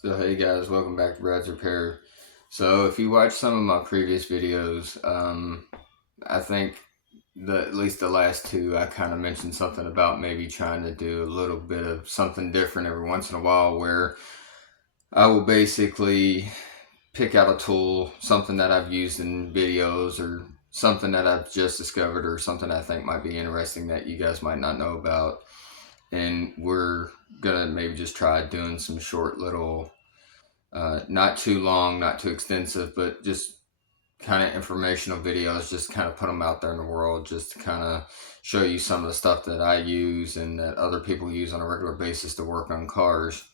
So hey guys, welcome back to Brad's Repair. So if you watched some of my previous videos, I think at least the last two, I kind of mentioned something about maybe trying to do a little bit of something different every once in a while, where I will basically pick out a tool, something that I've used in videos or something that I've just discovered or something I think might be interesting that you guys might not know about. And we're gonna maybe just try doing some short little not too long, not too extensive, but just kind of informational videos, just kind of put them out there in the world, just to kind of show you some of the stuff that I use and that other people use on a regular basis to work on cars.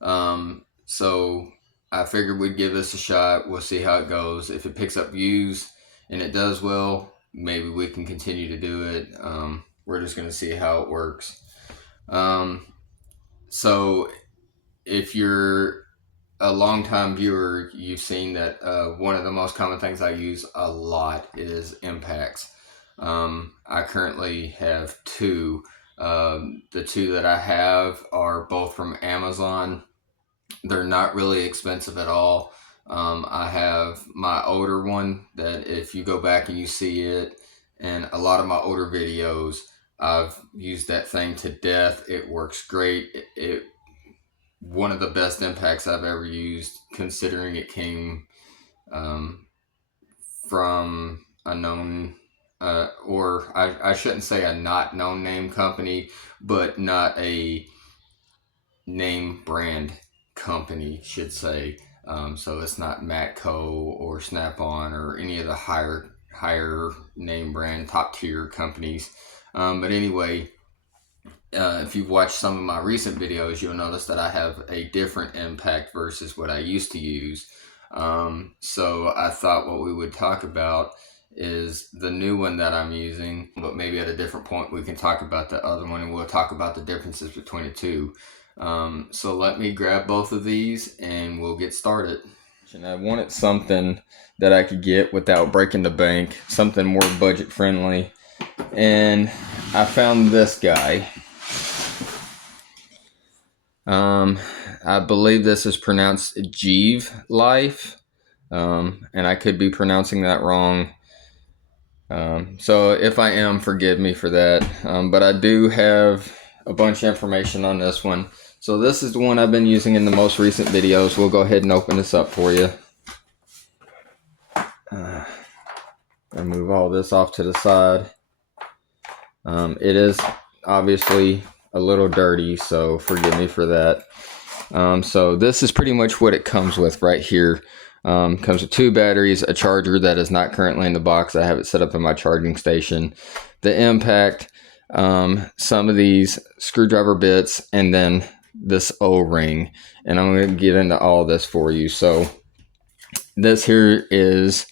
So I figured we'd give this a shot. We'll see how it goes. If it picks up views and it does well, maybe we can continue to do it. We're just going to see how it works. So if you're a longtime viewer, you've seen that one of the most common things I use a lot is impacts. I currently have two. The two that I have are both from Amazon. They're not really expensive at all. I have my older one that if you go back and you see it, and a lot of my older videos, I've used that thing to death. It works great. It one of the best impacts I've ever used, considering it came um, from a known, or I shouldn't say a not known name company, but not a name brand company, should say. So it's not Matco or Snap-on or any of the higher name brand top tier companies. But anyway, if you've watched some of my recent videos, you'll notice that I have a different impact versus what I used to use. So I thought what we would talk about is the new one that I'm using, but maybe at a different point we can talk about the other one and we'll talk about the differences between the two. So let me grab both of these and we'll get started. And I wanted something that I could get without breaking the bank, something more budget friendly. And I found this guy. I believe this is pronounced Jeeve Life, and I could be pronouncing that wrong. So if I am, forgive me for that. But I do have a bunch of information on this one. So this is the one I've been using in the most recent videos. We'll go ahead and open this up for you. I move all this off to the side. It is obviously a little dirty, so forgive me for that. So this is pretty much what it comes with right here. Comes with two batteries, a charger that is not currently in the box. I have it set up in my charging station, the impact, some of these screwdriver bits, and then this O-ring. And I'm going to get into all this for you. So this here is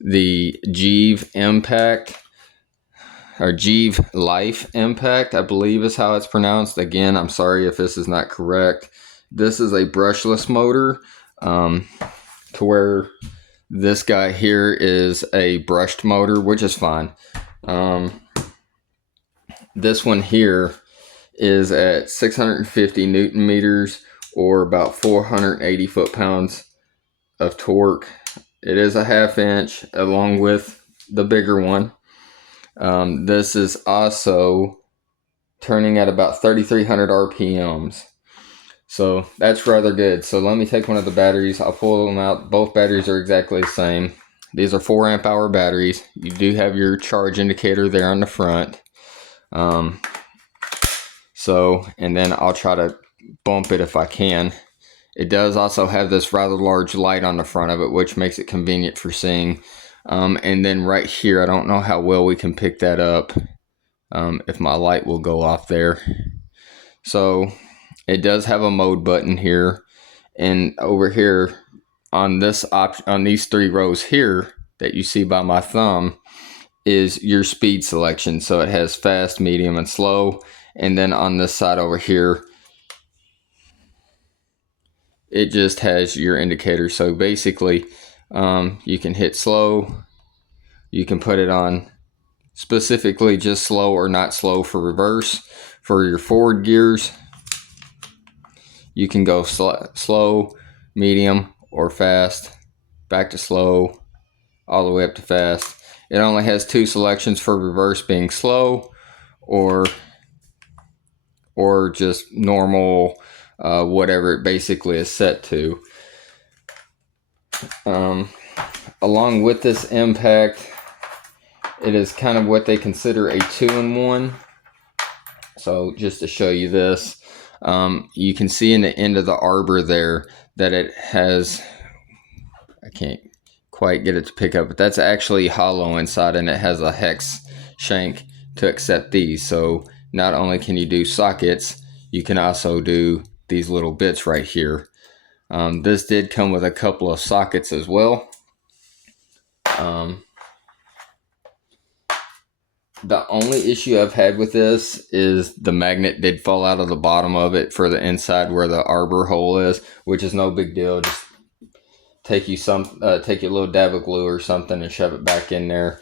the Jeeve Impact, or Jeeve Life Impact, I believe is how it's pronounced. Again, I'm sorry if this is not correct. This is a brushless motor, to where this guy here is a brushed motor, which is fine. This one here is at 650 Newton meters, or about 480 foot-pounds of torque. It is a 1/2 inch along with the bigger one. This is also turning at about 3,300 RPMs. So that's rather good. So let me take one of the batteries. I'll pull them out. Both batteries are exactly the same. These are 4 amp hour batteries. You do have your charge indicator there on the front. And then I'll try to bump it if I can. It does also have this rather large light on the front of it, which makes it convenient for seeing. And then right here, I don't know how well we can pick that up, if my light will go off there. So it does have a mode button here, and over here on this on these 3 rows here that you see by my thumb is your speed selection. So it has fast, medium, and slow. And then on this side over here, it just has your indicator. So basically, you can hit slow. You can put it on specifically just slow or not slow for reverse. For your forward gears, You can go slow, medium, or fast, back to slow, all the way up to fast. It only has 2 selections for reverse, being slow or just normal, whatever it basically is set to. Along with this impact, it is kind of what they consider a 2-in-1. So just to show you this, you can see in the end of the arbor there that it has, I can't quite get it to pick up, but that's actually hollow inside, and it has a hex shank to accept these. So not only can you do sockets, you can also do these little bits right here. This did come with a couple of sockets as well. The only issue I've had with this is the magnet did fall out of the bottom of it for the inside where the arbor hole is, which is no big deal. Just take you a little dab of glue or something and shove it back in there.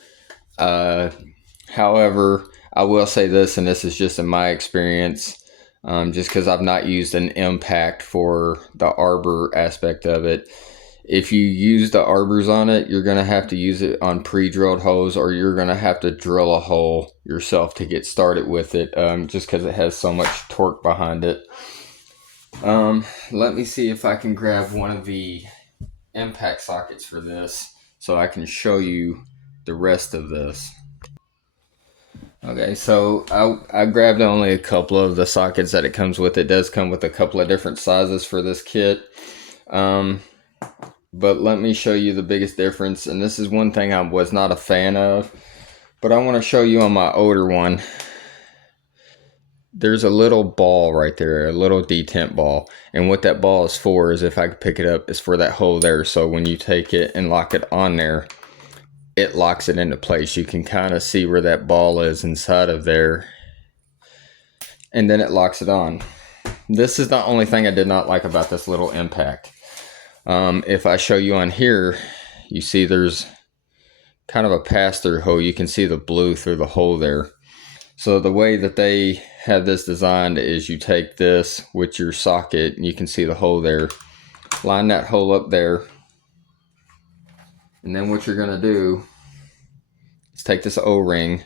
However, I will say this, and this is just in my experience, just because I've not used an impact for the arbor aspect of it. If you use the arbors on it, you're going to have to use it on pre-drilled holes, or you're going to have to drill a hole yourself to get started with it, just because it has so much torque behind it. Let me see if I can grab one of the impact sockets for this so I can show you the rest of this. Okay, so I grabbed only a couple of the sockets that it comes with. It does come with a couple of different sizes for this kit. But let me show you the biggest difference, and this is one thing I was not a fan of, but I want to show you on my older one. There's a little ball right there, a little detent ball, and what that ball is for is, if I could pick it up, is for that hole there. So when you take it and lock it on there, it locks it into place. You can kind of see where that ball is inside of there, and then it locks it on. This is the only thing I did not like about this little impact. If I show you on here, you see there's kind of a pass-through hole. You can see the blue through the hole there. So the way that they have this designed is you take this with your socket, and you can see the hole there. Line that hole up there. And then what you're going to do is take this O-ring,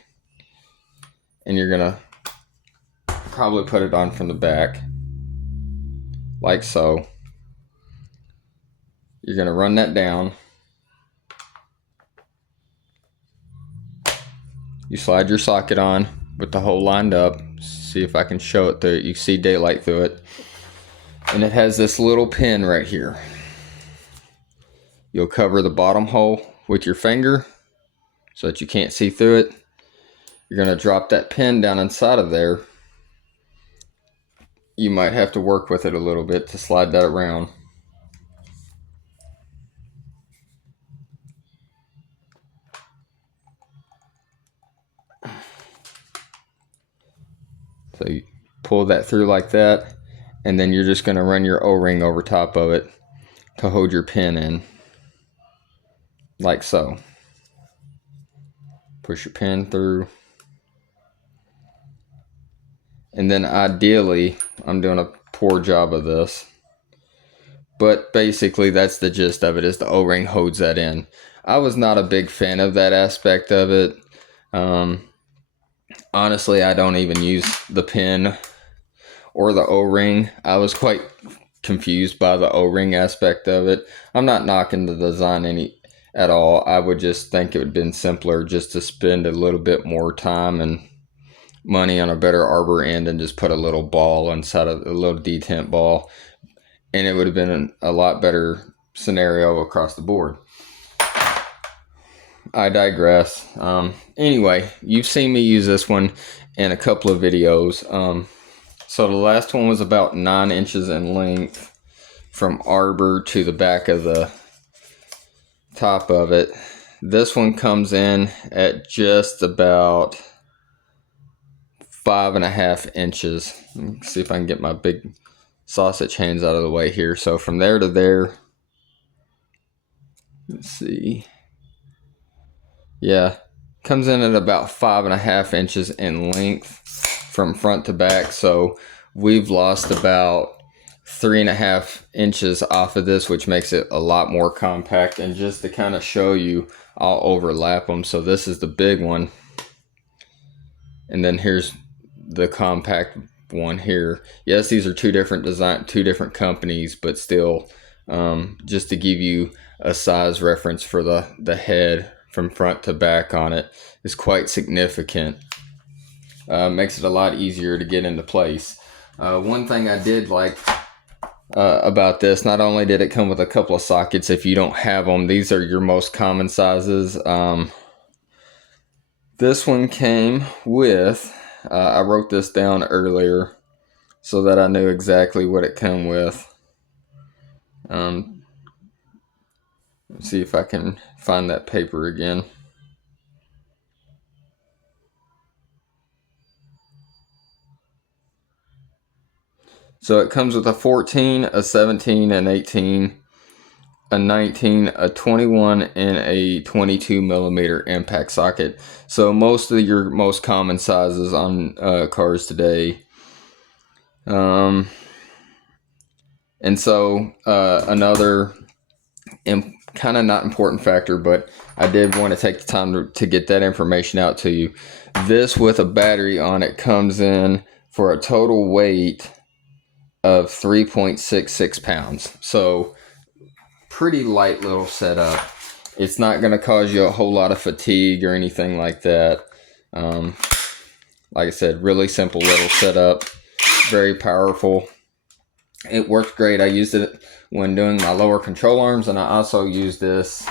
and you're going to probably put it on from the back, like so. You're going to run that down. You slide your socket on with the hole lined up. See if I can show it through it. You see daylight through it. And it has this little pin right here. You'll cover the bottom hole with your finger so that you can't see through it. You're going to drop that pin down inside of there. You might have to work with it a little bit to slide that around. So you pull that through like that, and then you're just going to run your O-ring over top of it to hold your pin in, like so. Push your pin through. And then ideally, I'm doing a poor job of this, but basically that's the gist of it, is the O-ring holds that in. I was not a big fan of that aspect of it. Honestly, I don't even use the pin or the O-ring. I was quite confused by the O-ring aspect of it. I'm not knocking the design at all. I would just think it would have been simpler just to spend a little bit more time and money on a better arbor end and just put a little ball inside of a little detent ball, and it would have been a lot better scenario across the board. I digress. Anyway, you've seen me use this one in a couple of videos. So the last one was about 9 inches in length from arbor to the back of the top of it. This one comes in at just about 5.5 inches. Let me see if I can get my big sausage hands out of the way here. So from there to there, let's see. Yeah, comes in at about 5.5 inches in length from front to back. So we've lost about 3.5 inches off of this, which makes it a lot more compact. And just to kind of show you, I'll overlap them. So this is the big one, and then here's the compact one here. Yes, these are two different companies, but still, just to give you a size reference for the head from front to back on it is quite significant. Makes it a lot easier to get into place. One thing I did like about this, not only did it come with a couple of sockets, if you don't have them, these are your most common sizes. This one came with, I wrote this down earlier so that I knew exactly what it came with. Let's see if I can find that paper again. So it comes with a 14, a 17, an 18, a 19, a 21, and a 22 millimeter impact socket. So most of your most common sizes on cars today. And so another kind of not important factor, but I did want to take the time to get that information out to you. This with a battery on it comes in for a total weight of 3.66 pounds. So pretty light little setup. It's not going to cause you a whole lot of fatigue or anything like that. Like I said, really simple little setup, very powerful. It works great. I used it when doing my lower control arms, and I also used this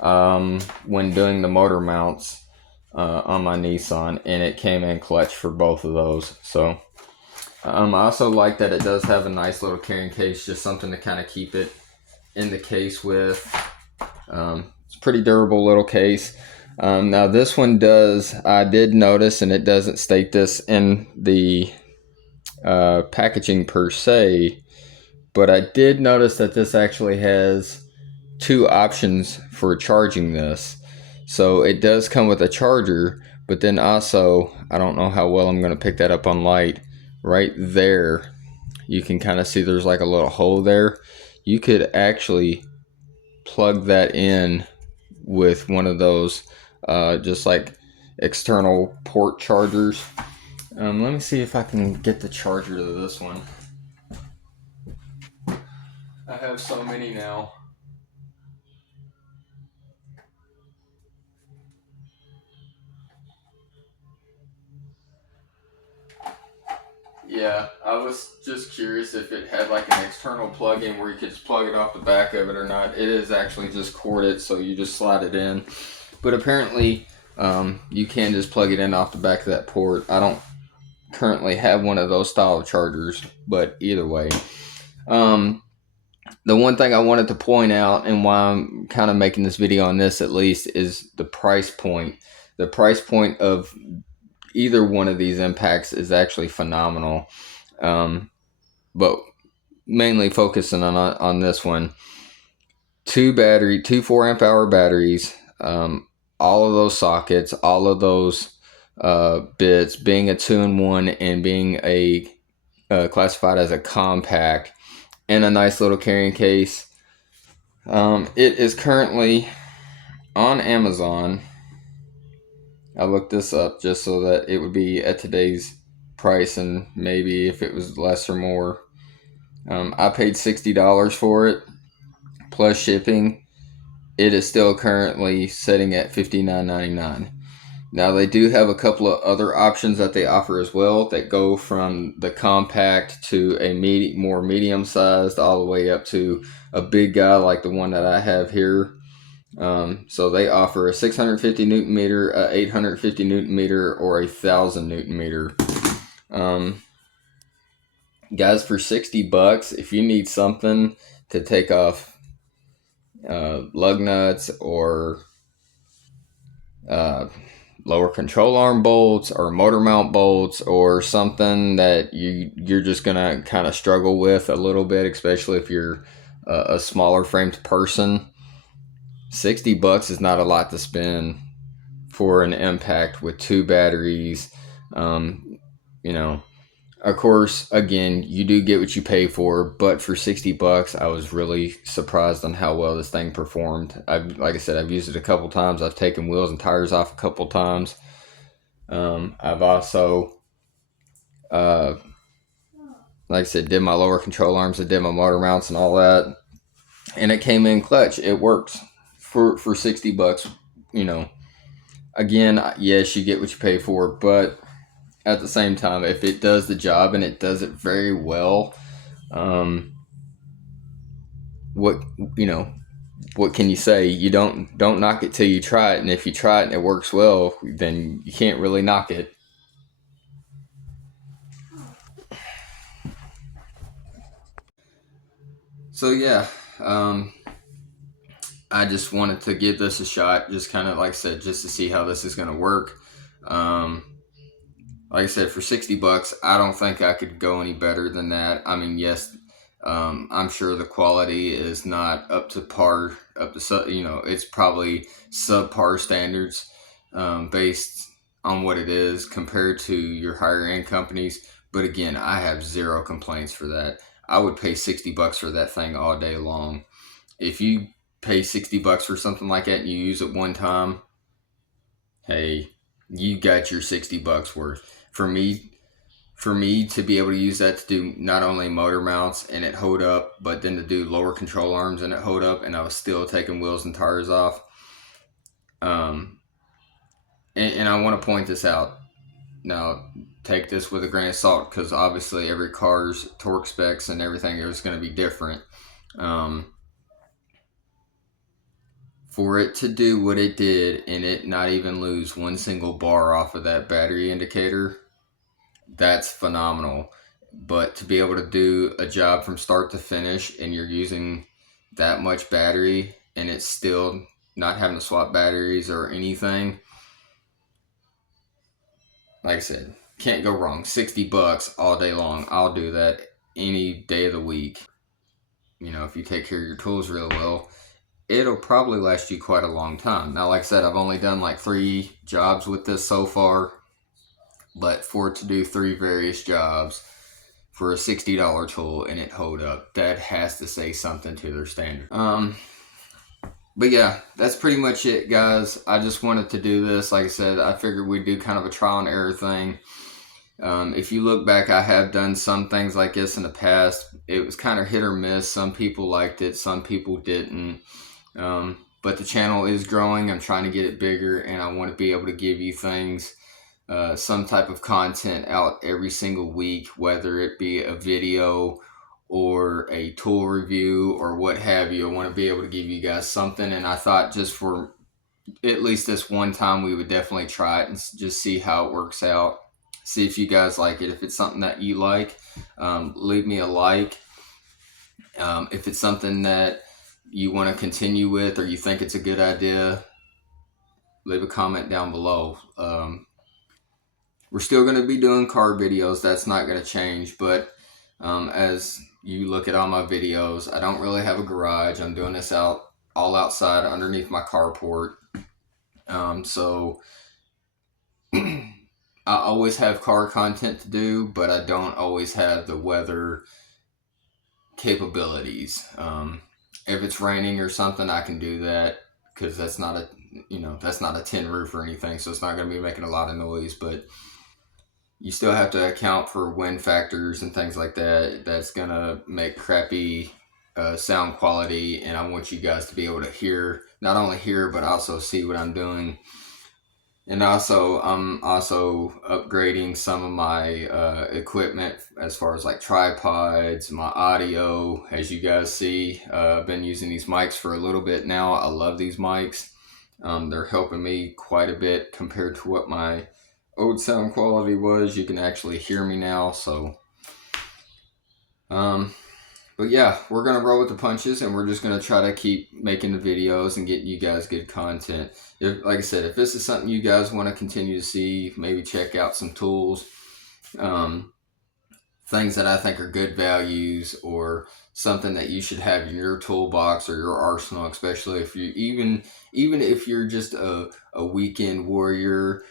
when doing the motor mounts on my Nissan, and it came in clutch for both of those. So I also like that it does have a nice little carrying case, just something to kind of keep it in the case with. It's a pretty durable little case. Now this one I did notice, and it doesn't state this in the packaging per se, but I did notice that this actually has two options for charging this. So it does come with a charger, but then also, I don't know how well I'm going to pick that up on light, right there you can kind of see there's like a little hole there. You could actually plug that in with one of those just like external port chargers. Let me see if I can get the charger to this one. I have so many now. Yeah, I was just curious if it had like an external plug-in where you could just plug it off the back of it or not. It is actually just corded, so you just slide it in. But apparently, you can just plug it in off the back of that port. I don't currently have one of those style of chargers, but either way. The one thing I wanted to point out, and why I'm kind of making this video on this at least, is the price point. The price point of either one of these impacts is actually phenomenal. But mainly focusing on this one. Two 4 amp hour batteries, all of those sockets, all of those bits, being a 2-in-1 and being classified as a compact, and a nice little carrying case. It is currently on Amazon. I looked this up just so that it would be at today's price, and maybe if it was less or more. I paid $60 for it plus shipping. It is still currently sitting at $59.99. Now they do have a couple of other options that they offer as well that go from the compact to a more medium sized all the way up to a big guy like the one that I have here. So they offer a 650 Newton meter, a 850 Newton meter, or a 1000 Newton meter. Guys, for $60, if you need something to take off lug nuts or lower control arm bolts or motor mount bolts, or something that you're just gonna kind of struggle with a little bit, especially if you're a smaller framed person, $60 is not a lot to spend for an impact with two batteries. Of course, again, you do get what you pay for, but for $60, I was really surprised on how well this thing performed. Like I said, I've used it a couple times. I've taken wheels and tires off a couple times. I've also, uh, like I said, did my lower control arms, I did my motor mounts and all that, and it came in clutch. It works for $60. You know, again, yes, you get what you pay for, but at the same time, if it does the job and it does it very well, um, what you know, what can you say? You don't knock it till you try it, and if you try it and it works well, then you can't really knock it. So yeah, um, I just wanted to give this a shot, just kind of like I said, just to see how this is going to work. Um, like I said, for $60, I don't think I could go any better than that. I mean, yes, I'm sure the quality is not up to par, it's probably subpar standards, based on what it is compared to your higher end companies. But again, I have zero complaints for that. I would pay $60 for that thing all day long. If you pay $60 for something like that and you use it one time, hey, you got your $60 worth. For me to be able to use that to do not only motor mounts and it hold up, but then to do lower control arms and it hold up, and I was still taking wheels and tires off. Um, and I want to point this out. Now, take this with a grain of salt because obviously every car's torque specs and everything is going to be different. Um, for it to do what it did and it not even lose one single bar off of that battery indicator, that's phenomenal. But to be able to do a job from start to finish and you're using that much battery and it's still not having to swap batteries or anything, like I said, can't go wrong. $60 all day long. I'll do that any day of the week. If you take care of your tools real well, it'll probably last you quite a long time. Now, like I said, I've only done like 3 jobs with this so far, but for it to do 3 various jobs for a $60 tool and it hold up, that has to say something to their standard. But yeah, that's pretty much it, guys. I just wanted to do this. Like I said, I figured we'd do kind of a trial and error thing. If you look back, I have done some things like this in the past. It was kind of hit or miss. Some people liked it, some people didn't. But the channel is growing. I'm trying to get it bigger, and I want to be able to give you things, some type of content out every single week, whether it be a video or a tool review or what have you. I want to be able to give you guys something, and I thought just for at least this one time, we would definitely try it and just see how it works out. See if you guys like it. If it's something that you like, leave me a like. If it's something that you want to continue with or you think it's a good idea, leave a comment down below. We're still going to be doing car videos. That's not going to change. But as you look at all my videos, I don't really have a garage. I'm doing this all outside underneath my carport. So I always have car content to do, but I don't always have the weather capabilities. If it's raining or something, I can do that because that's not a tin roof or anything, so it's not going to be making a lot of noise. But you still have to account for wind factors and things like that. That's going to make crappy sound quality, and I want you guys to be able to not only hear, but also see what I'm doing. And also, I'm also upgrading some of my equipment as far as like tripods, my audio. As you guys see, I've been using these mics for a little bit now. I love these mics. They're helping me quite a bit compared to what my old sound quality was. You can actually hear me now. So, but yeah, we're going to roll with the punches, and we're just going to try to keep making the videos and getting you guys good content. Like I said, if this is something you guys want to continue to see, maybe check out some tools, things that I think are good values, or something that you should have in your toolbox or your arsenal, especially if you even if you're just a weekend warrior,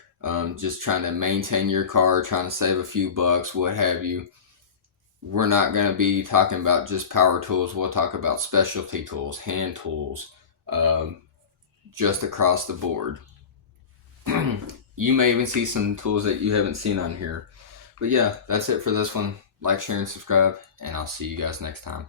just trying to maintain your car, trying to save a few bucks, what have you. We're not going to be talking about just power tools. We'll talk about specialty tools, hand tools, just across the board. You may even see some tools that you haven't seen on here. But yeah, that's it for this one. Like, share, and subscribe, and I'll see you guys next time.